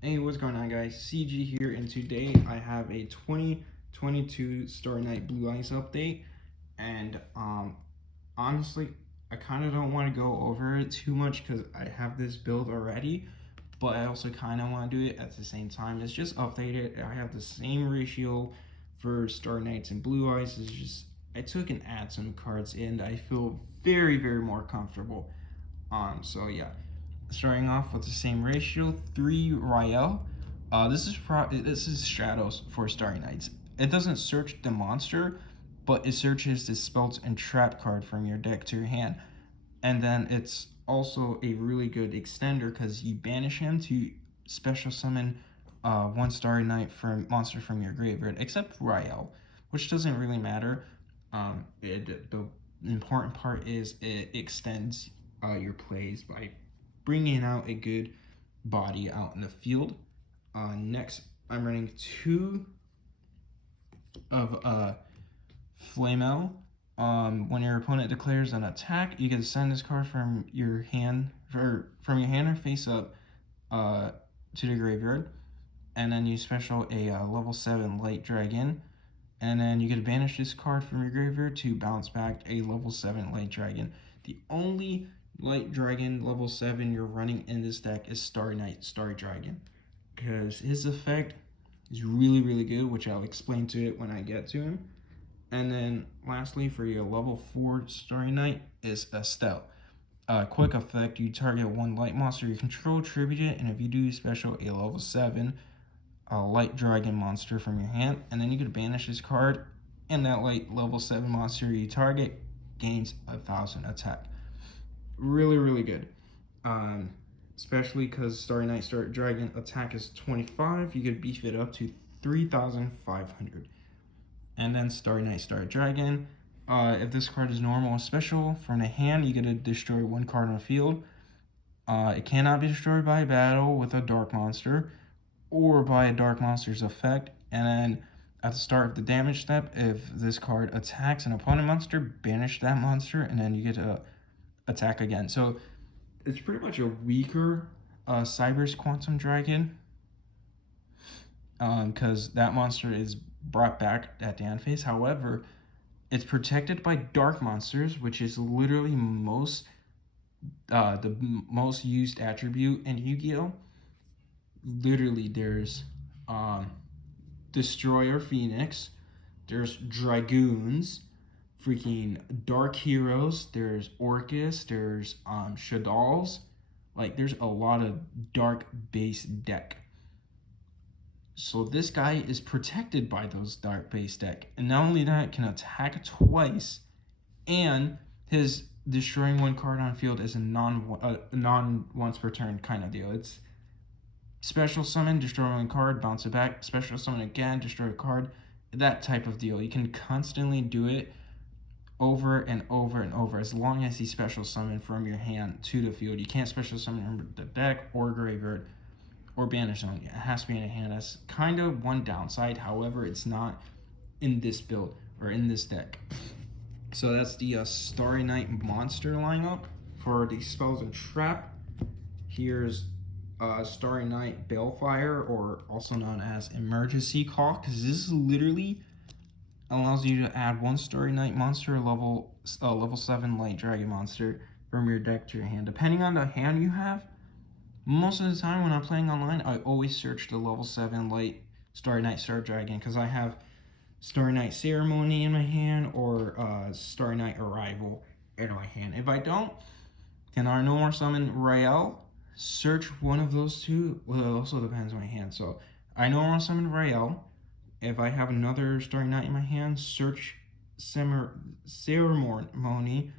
Hey, what's going on, guys? CG here, and today I have a 2022 Starry Night Blue Eyes update. And honestly, I kind of don't want to go over it too much because I have this build already, but I also kind of want to do it at the same time. It's just updated. I have the same ratio for Starry Nights and Blue Eyes. It's just I took and add some cards in. I feel very more comfortable. So yeah, starting off with the same ratio, 3 Rael. This is Shadows for Starry Nights. It doesn't search the monster, but it searches the spells and trap card from your deck to your hand. And then it's also a really good extender because you banish him to special summon one Starry Night from monster from your graveyard, except Rael, which doesn't really matter. The important part is it extends your plays by bringing out a good body out in the field. Next, I'm running 2 of Flamel. When your opponent declares an attack, you can send this card from your hand or face up to the graveyard, and then you special a level 7 light dragon, and then you can banish this card from your graveyard to bounce back a level 7 light dragon. The only light dragon level 7 you're running in this deck is Starry Night Starry Dragon, because his effect is really good, which I'll explain to it when I get to him. And then lastly, for your level 4 Starry Night is Estelle. Quick effect, you target one light monster you control, tribute it, and if you do special a level 7 light dragon monster from your hand, and then you can banish this card, and that light level 7 monster you target gains 1,000 attack. Really good. Especially because Starry Night Starry Dragon attack is 25, you could beef it up to 3,500. And then Starry Night Starry Dragon. If this card is normal or special from the hand, you get to destroy one card on the field. It cannot be destroyed by a battle with a dark monster or by a dark monster's effect. And then at the start of the damage step, if this card attacks an opponent monster, banish that monster, and then you get to attack again. So it's pretty much a weaker Cyber's Quantum Dragon, because that monster is brought back at the end phase. However, it's protected by dark monsters, which is literally the most used attribute in Yu-Gi-Oh. Literally, there's Destroyer Phoenix, there's Dragoons, freaking Dark Heroes, there's Orcus, there's Shadals. Like, there's a lot of dark base deck. So this guy is protected by those dark base deck, and not only that, can attack twice, and his destroying one card on field is a non once per turn kind of deal. It's special summon, destroy one card, bounce it back, special summon again, destroy a card, that type of deal. You can constantly do it over and over as long as he special summon from your hand to the field. You can't special summon from the deck or graveyard or banish zone. It has to be in a hand. That's kind of one downside. However, it's not in this build or in this deck. So that's the Starry Night monster lineup for the spells and trap. Here's Starry Night Balefire, or also known as Emergency Call, because this literally allows you to add one Starry Night monster, level 7 light dragon monster from your deck to your hand. Depending on the hand you have, most of the time when I'm playing online, I always search the level 7 light Starry Night Starry Dragon, because I have Starry Night Ceremony in my hand or Starry Night Arrival in my hand. If I don't, then I no more summon Rael. Search one of those two. Well, it also depends on my hand. So I no more summon Rael. If I have another Starry Night in my hand, search Ceremony,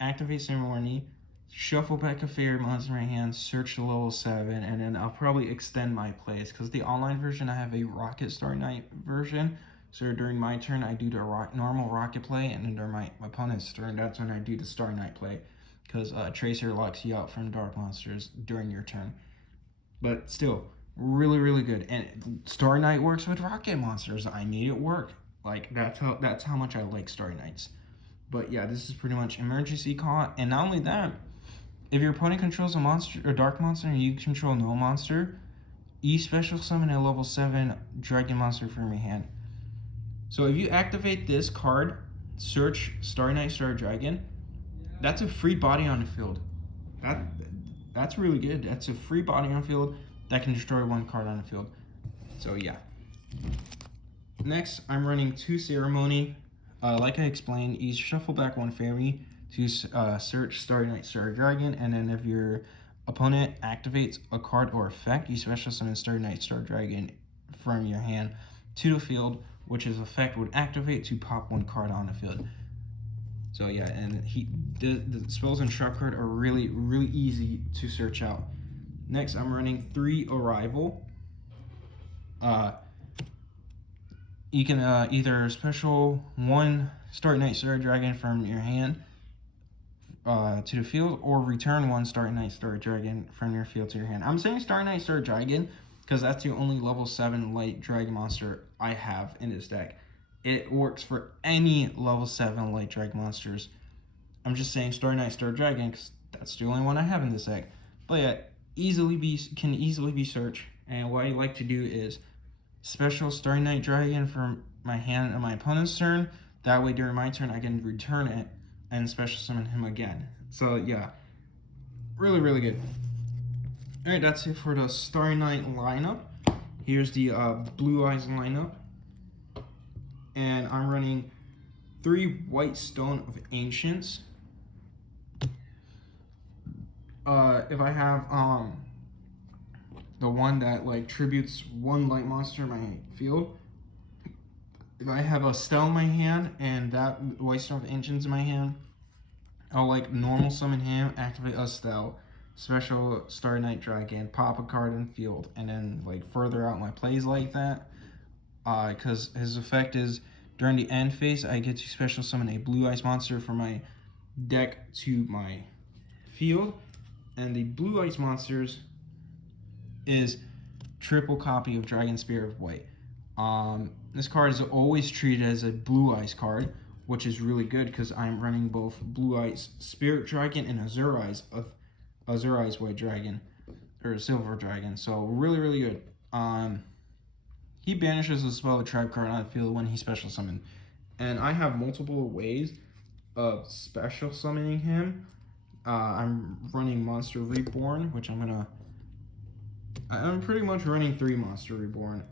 activate Ceremony, shuffle back a fairy monster in my hand, search the level 7, and then I'll probably extend my plays, because the online version I have a Rocket Starry Night version. So during my turn, I do the normal Rocket play, and then during my opponent's turn, that's when I do the Starry Night play, because Tracer locks you out from Dark Monsters during your turn. But still, really good. And Starry Night works with Rocket Monsters. I made it work. Like, that's how much I like Starry Nights. But yeah, this is pretty much Emergency Call. And not only that, if your opponent controls a monster or dark monster and you control no monster, you special summon a level 7 dragon monster from your hand. So if you activate this card, search Starry Night Star Dragon, that's a free body on the field. That's really good. That's a free body on the field that can destroy one card on the field. So yeah. Next, I'm running 2 Ceremony. Like I explained, you shuffle back 1 fairy to search Starry Night Star Dragon, and then if your opponent activates a card or effect, you special summon Starry Night Star Dragon from your hand to the field, which his effect would activate to pop 1 card on the field. So yeah, and the spells in Trap card are really easy to search out. Next, I'm running 3 Arrival. You can either special 1 Starry Night Star Dragon from your hand to the field, or return 1 Starry Night Star Dragon from your field to your hand. I'm saying Starry Night Star Dragon because that's the only level 7 light dragon monster I have in this deck. It works for any level 7 light dragon monsters. I'm just saying Starry Night Star Dragon because that's the only one I have in this deck. But yeah, can easily be searched. And what I like to do is special Starry Night Dragon from my hand on my opponent's turn. That way during my turn I can return it and special summon him again. So yeah, really good. Alright, that's it for the Starry Night lineup. Here's the Blue Eyes lineup. And I'm running 3 White Stone of Ancients. If I have the one that like tributes 1 light monster in my field, if I have a Stell in my hand and that White Stone of Ancients in my hand, I'll like normal summon him, activate a Stell, special Starry Night Dragon, pop a card in field, and then like further out my plays like that. Because his effect is during the end phase, I get to special summon a Blue Eyes monster from my deck to my field, and the Blue Eyes monsters is triple copy of Dragon Spirit of White. This card is always treated as a Blue Eyes card, which is really good because I'm running both Blue Eyes Spirit Dragon and Azure Eyes White Dragon, or Silver Dragon. So really good. He banishes a spell trap card on the field when he special summoned. And I have multiple ways of special summoning him. I'm running Monster Reborn, which I'm pretty much running 3 Monster Reborn,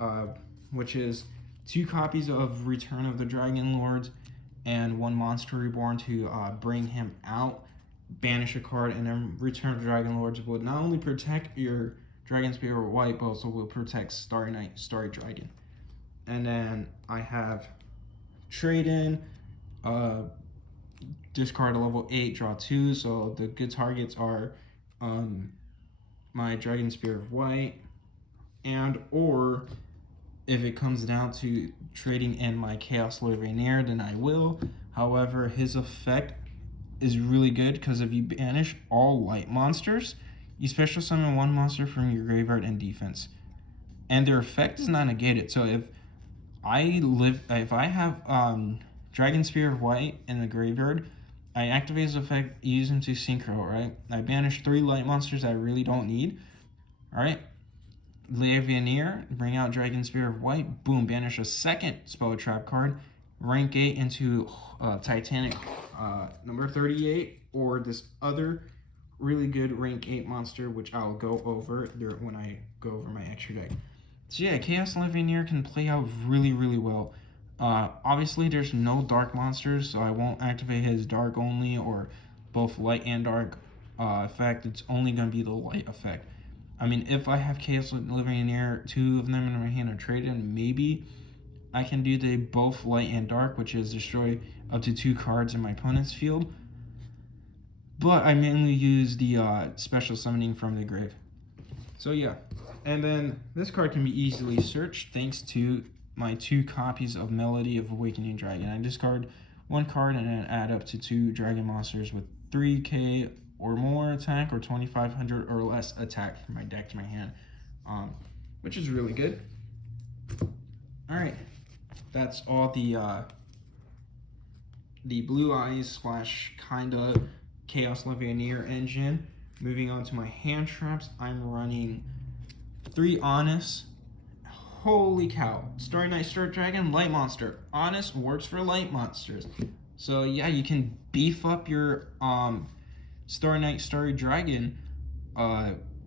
which is 2 copies of Return of the Dragon Lords and 1 Monster Reborn to bring him out, banish a card, and then Return of the Dragon Lords would not only protect your Dragon Spirit White, but also will protect Starry Night, Starry Dragon. And then I have Trade In, discard a level 8, draw 2. So the good targets are my Dragon Spirit of White, and or if it comes down to trading in my Chaos Levanier, then I will. However, his effect is really good because if you banish all light monsters, you special summon 1 monster from your graveyard and defense, and their effect is not negated. So if I have Dragon Spirit of White in the graveyard, I activate his effect, use him to synchro, right? I banish 3 light monsters that I really don't need, alright? Levanier, bring out Dragon Spirit of White, boom, banish a second spell trap card, rank 8 into Titanic number 38, or this other really good rank 8 monster, which I'll go over when I go over my extra deck. So yeah, Chaos Levanier can play out really well. Obviously there's no dark monsters, so I won't activate his dark only or both light and dark effect. It's only going to be the light effect. I mean, if I have Chaos Levanier, 2 of them in my hand are traded, maybe I can do the both light and dark, which is destroy up to 2 cards in my opponent's field. But I mainly use the special summoning from the grave. So yeah, and then this card can be easily searched thanks to my 2 copies of Melody of Awakening Dragon. I discard 1 card and then add up to 2 dragon monsters with 3k or more attack or 2500 or less attack from my deck to my hand, which is really good. Alright, that's all the Blue Eyes / kinda Chaos Levanier engine. Moving on to my hand traps, I'm running 3 Honest. Holy cow. Starry Night Star Dragon, Light Monster. Honest works for light monsters. So yeah, you can beef up your Starry Night Starry Dragon.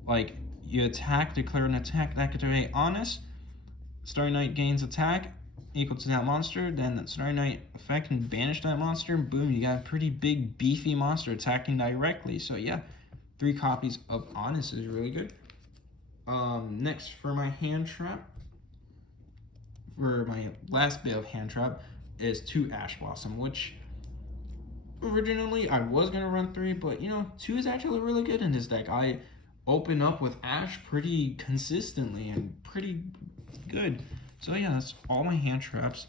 Like you attack, declare an attack, activate Honest. Starry Night gains attack equal to that monster, then that Starry Night effect can banish that monster, and boom, you got a pretty big beefy monster attacking directly. So yeah, 3 copies of Honest is really good. Next for my hand trap, for my last bit of hand trap, is 2 Ash Blossom, which originally I was gonna run 3, but you know, 2 is actually really good in this deck. I open up with Ash pretty consistently and pretty good. So yeah, that's all my hand traps.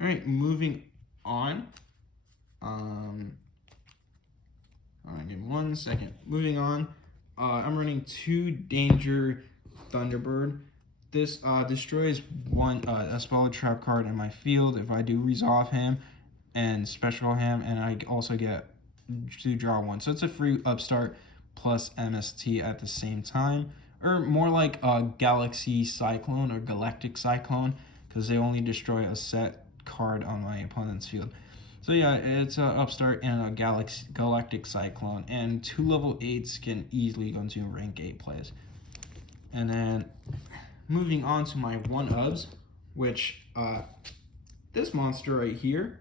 Alright, moving on. Alright, give me 1 second. Moving on. I'm running 2 Danger Thunderbird. This destroys a spell trap card in my field if I do resolve him and special him, and I also get to draw 1. So it's a free upstart plus MST at the same time. Or more like a Galaxy Cyclone or Galactic Cyclone, because they only destroy a set card on my opponent's field. So yeah, it's an upstart and a Galactic Cyclone, and 2 level 8s can easily go into rank 8 plays. And then moving on to my 1-ubs, which this monster right here,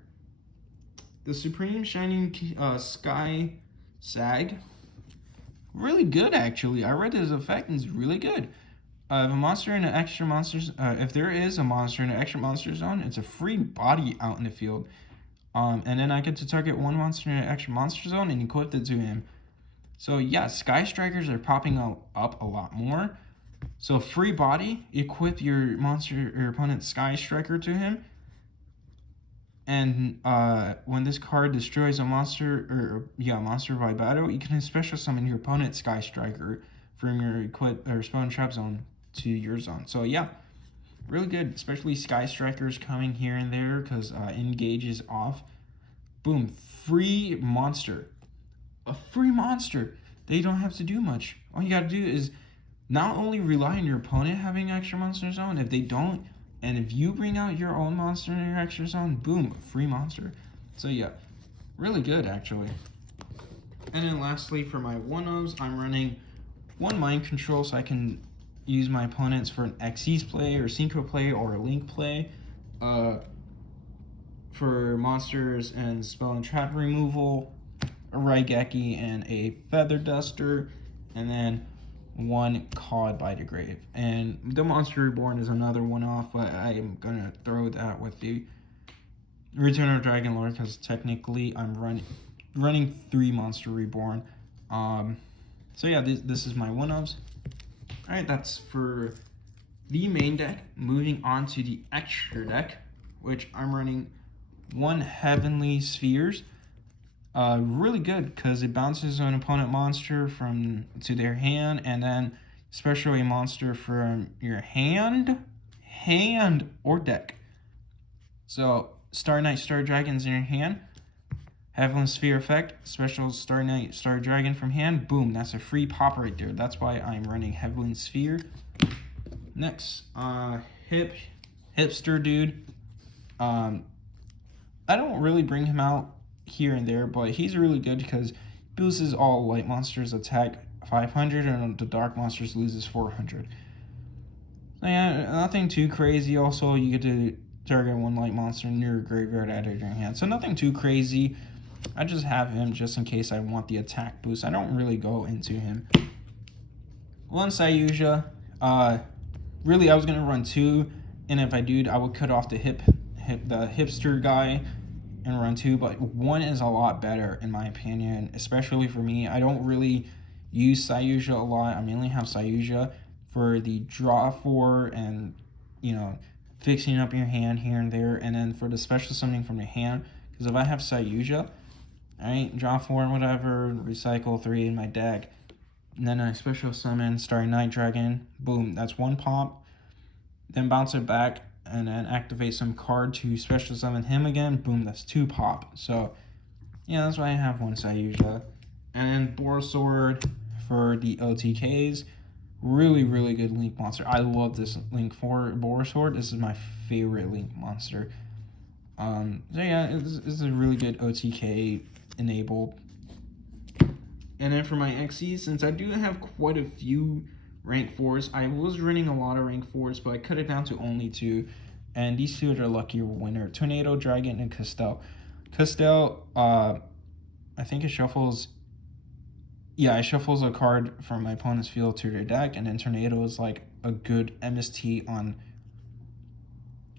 the Supreme Shining Sky Sag. Really good, actually. I read his effect and it's really good. If a monster in an extra monsters, if there is a monster in an extra monster zone, it's a free body out in the field. And then I get to target 1 monster in an extra monster zone and equip it to him. So yeah, Sky Strikers are popping up a lot more. So free body, equip your opponent's Sky Striker to him. And when this card destroys a monster, monster by battle, you can special summon your opponent's Sky Striker from your equip or spawn trap zone to your zone. So yeah, really good, especially Sky Strikers coming here and there because engage is off. Boom, free monster, a free monster. They don't have to do much. All you gotta do is not only rely on your opponent having extra monster zone. If they don't, and if you bring out your own monster in your extra zone, boom, free monster. So yeah, really good actually. And then lastly, for my 1-ubs, I'm running 1 Mind Control so I can use my opponents for an Xyz play or Synchro play or a Link play. For monsters and spell and trap removal, a Raigeki and a Feather Duster, and then 1 Cawed by the Grave. And the Monster Reborn is another one off, but I am gonna throw that with the Return of Dragon Lord because technically I'm running 3 Monster Reborn. So yeah, this is my 1-ubs. Alright, that's for the main deck. Moving on to the extra deck, which I'm running 1 Heavenly Spheres. Really good because it bounces an opponent monster to their hand, and then special a monster from your hand or deck. So Star Knight Star Dragons in your hand, Heavenly Sphere effect, special Star Knight Star Dragon from hand, boom, that's a free pop right there. That's why I'm running Heavenly Sphere. Next, Hipster dude. I don't really bring him out here and there, but he's really good because boosts all light monsters attack 500 and the dark monsters loses 400. So yeah, nothing too crazy. Also, you get to target 1 light monster in your graveyard out of your hand, so nothing too crazy. I just have him just in case I want the attack boost. I don't really go into him. 1 Sayuja. Really, I was gonna run 2, and if I do, I would cut off the hipster guy and run 2, but 1 is a lot better in my opinion, especially for me. I don't really use Sayuja a lot. I mainly have Sayuja for the draw 4 and, you know, fixing up your hand here and there, and then for the special summoning from your hand, because if I have Sayuja, alright, draw 4 and whatever, recycle 3 in my deck, and then I special summon Starry Night Dragon, boom, that's 1 pop, then bounce it back, and then activate some card to special summon him again, boom, that's 2 pop. So yeah, that's why I have 1 Sayuja. And then Boar Sword for the OTKs. Really, really good Link monster. I love this Link 4 Boar Sword. This is my favorite Link monster. So yeah, it's a really good OTK enabled. And then for my XCs, since I do have quite a few rank 4s, I was running a lot of rank 4s, but I cut it down to only 2. And these 2 are the luckier winner. Tornado, Dragon, and Castell. Castell, I think it shuffles... Yeah, it shuffles a card from my opponent's field to their deck, and then Tornado is like a good MST on...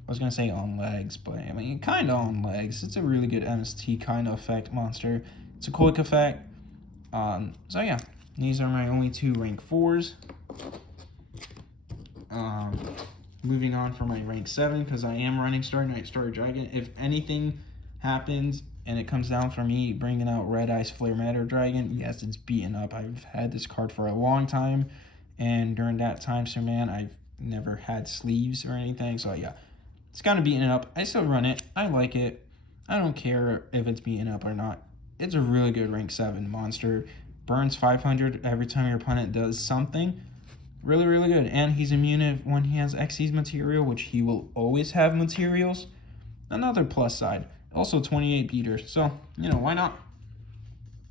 I was going to say on legs, but I mean, kind of on legs. It's a really good MST kind of effect monster. It's a quick effect. So yeah, these are my only 2 rank 4s. Moving on for my rank 7, because I am running Starry Night, Starry Dragon. If anything happens and it comes down for me bringing out Red Eyes Flare Matter Dragon, yes, it's beaten up. I've had this card for a long time, and during that time, so man, I've never had sleeves or anything, so yeah, it's kind of beaten up. I still run it. I like it. I don't care if it's beaten up or not. It's a really good rank 7 monster. Burns 500 every time your opponent does something. Really, really good. And he's immune when he has Xyz material, which he will always have materials. Another plus side. Also 28 beater. So, you know, why not?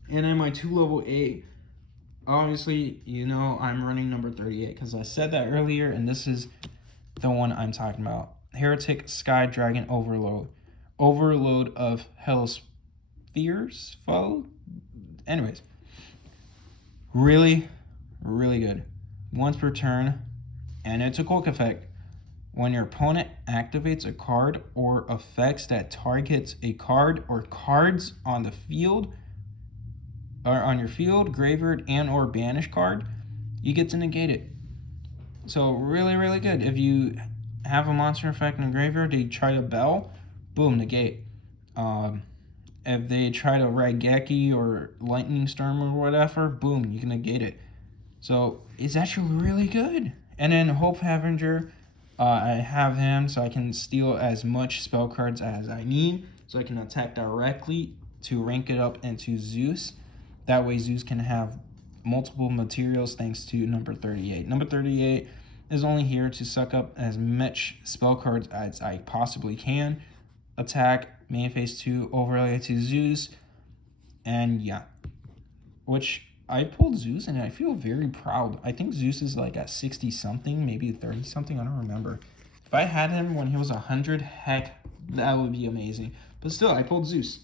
And then my 2 level 8. Obviously, you know I'm running number 38 because I said that earlier, and this is the one I'm talking about. Heretic Sky Dragon Overload. Overload of Hellsphere's foe. Anyways. Really, really good. Once per turn, and it's a quick effect. When your opponent activates a card or effects that targets a card or cards on the field, or on your field, graveyard, and or banished card, you get to negate it. So really, really good. If you have a monster effect in a graveyard, they try to bell, boom, negate. If they try to Raigeki or Lightning Storm or whatever, boom, you can negate it. So it's actually really good. And then Hope Havenger, I have him so I can steal as much spell cards as I need, so I can attack directly to rank it up into Zeus. That way Zeus can have multiple materials thanks to number 38. Number 38 is only here to suck up as much spell cards as I possibly can. Attack, main phase 2, overlay to Zeus, and yeah. Which, I pulled Zeus and I feel very proud. I think Zeus is like at 60 something, maybe 30 something, I don't remember. If I had him when he was 100, heck, that would be amazing. But still, I pulled Zeus.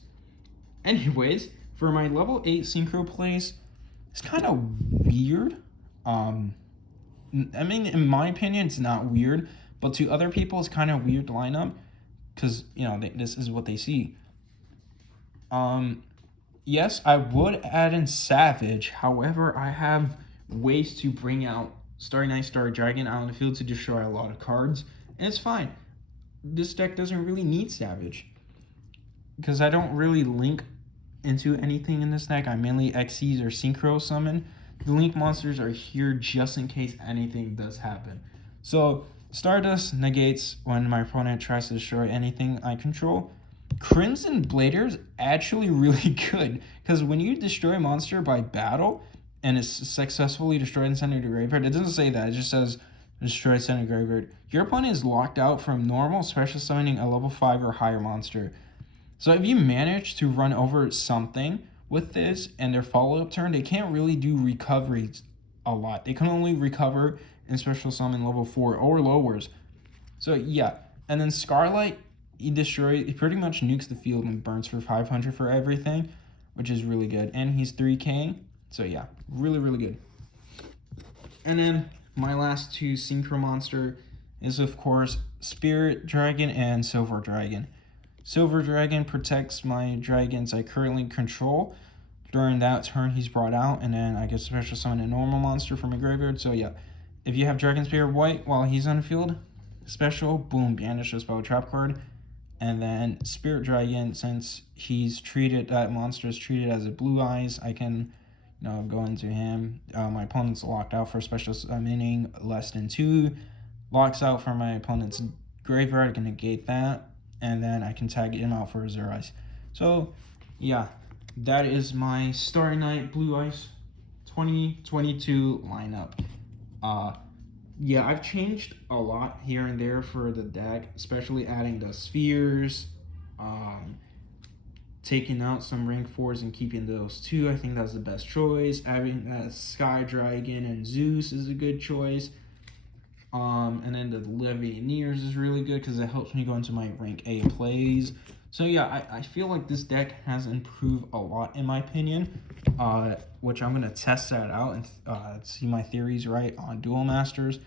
Anyways, for my level 8 synchro plays, it's kind of weird. I mean, in my opinion, it's not weird, but to other people, it's kind of weird lineup, because, you know, this is what they see. Yes, I would add in Savage. However, I have ways to bring out Starry Night, Starry Dragon out on the field to destroy a lot of cards, and it's fine. This deck doesn't really need Savage, because I don't really link into anything in this deck. I mainly Xyz or Synchro summon. The Link monsters are here just in case anything does happen. So, Stardust negates when my opponent tries to destroy anything I control. Crimson Blader is actually really good, because when you destroy a monster by battle and it's successfully destroyed and sent to the graveyard, it doesn't say that, it just says destroy, send to graveyard. Your opponent is locked out from normal special summoning a level 5 or higher monster. So if you manage to run over something with this and their follow-up turn, they can't really do recoveries a lot. They can only recover and special summon level 4 or lowers. So yeah, and then Scarlight, he pretty much nukes the field and burns for 500 for everything, which is really good. And he's 3K, so yeah, really, really good. And then my last 2 synchro monster is, of course, Spirit Dragon and Silver Dragon. Silver Dragon protects my dragons I currently control. During that turn, he's brought out, and then I get special summon a normal monster from a graveyard. So yeah, if you have Dragon Spirit White while he's on the field, special, boom, banish a spell trap card. And then Spirit Dragon, since that monster is treated as a blue eyes, I can, you know, go into him. My opponent's locked out for special summoning less than 2. Locks out for my opponent's graveyard, I can negate that. And then I can tag him out for Azure Eyes. So, yeah, that is my Starry Night Blue Ice 2022 lineup. Yeah, I've changed a lot here and there for the deck, especially adding the spheres, taking out some rank 4s and keeping those 2. I think that's the best choice. Having that Sky Dragon and Zeus is a good choice. And then the Levianeers is really good because it helps me go into my rank A plays. So yeah, I feel like this deck has improved a lot in my opinion, which I'm going to test that out and see my theories right on Duel Masters,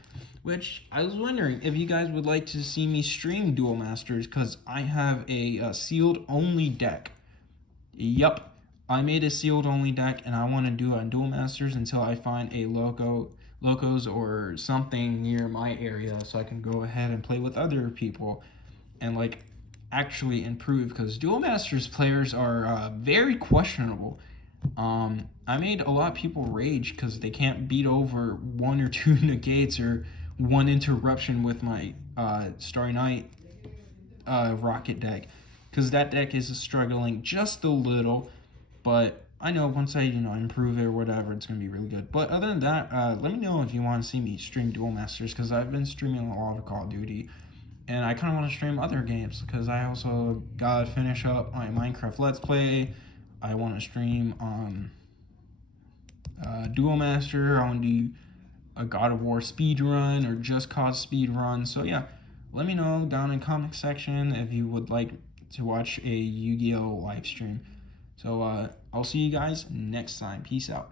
which I was wondering if you guys would like to see me stream Duel Masters because I have a sealed only deck. Yup, I made a sealed only deck and I want to do it on Duel Masters until I find a locos or something near my area so I can go ahead and play with other people and like actually improve because Duel Masters players are very questionable. I made a lot of people rage because they can't beat over 1 or 2 negates or 1 interruption with my Starry Night Rocket deck because that deck is struggling just a little, but I know once I improve it or whatever, it's gonna be really good. But other than that, let me know if you want to see me stream Duel Masters because I've been streaming a lot of Call of Duty, and I kind of want to stream other games because I also gotta finish up my Minecraft Let's Play. I want to stream Duel Master. I want to do a God of War speed run or Just Cause speed run. So yeah, let me know down in the comment section if you would like to watch a Yu-Gi-Oh live stream. So I'll see you guys next time. Peace out.